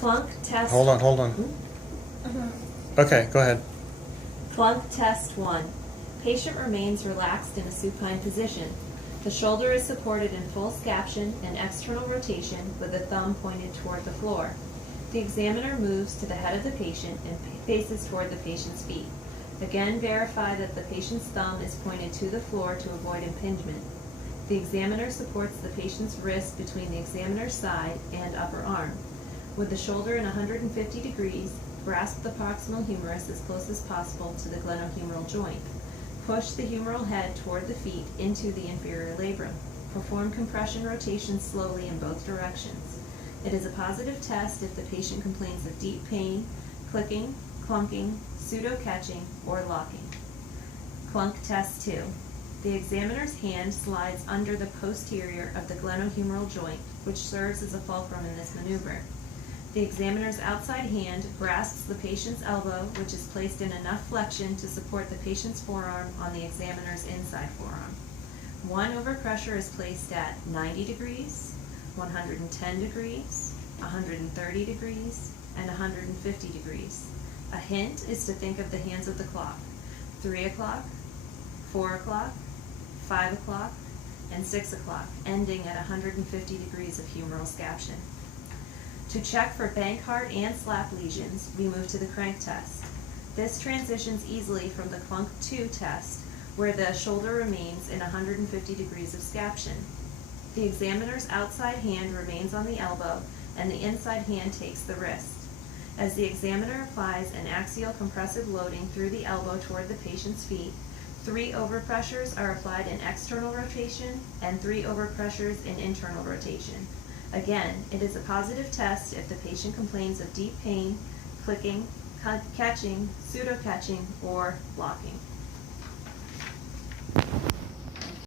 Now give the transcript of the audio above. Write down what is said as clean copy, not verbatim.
Clunk test. Hold on. Okay, go ahead. Clunk test 1. Patient remains relaxed in a supine position. The shoulder is supported in full scaption and external rotation with the thumb pointed toward the floor. The examiner moves to the head of the patient and faces toward the patient's feet. Again, verify that the patient's thumb is pointed to the floor to avoid impingement. The examiner supports the patient's wrist between the examiner's side and upper arm. With the shoulder in 150 degrees, grasp the proximal humerus as close as possible to the glenohumeral joint. Push the humeral head toward the feet into the inferior labrum. Perform compression rotations slowly in both directions. It is a positive test if the patient complains of deep pain, clicking, clunking, pseudo-catching, or locking. Clunk test 2. The examiner's hand slides under the posterior of the glenohumeral joint, which serves as a fulcrum in this maneuver. The examiner's outside hand grasps the patient's elbow, which is placed in enough flexion to support the patient's forearm on the examiner's inside forearm. One overpressure is placed at 90 degrees, 110 degrees, 130 degrees, and 150 degrees. A hint is to think of the hands of the clock: 3 o'clock, 4 o'clock, 5 o'clock, and 6 o'clock, ending at 150 degrees of humeral scaption. To check for Bankart and slap lesions, we move to the crank test. This transitions easily from the clunk 2 test, where the shoulder remains in 150 degrees of scaption. The examiner's outside hand remains on the elbow, and the inside hand takes the wrist. As the examiner applies an axial compressive loading through the elbow toward the patient's feet, 3 overpressures are applied in external rotation and 3 overpressures in internal rotation. Again, it is a positive test if the patient complains of deep pain, clicking, catching, pseudo-catching, or locking.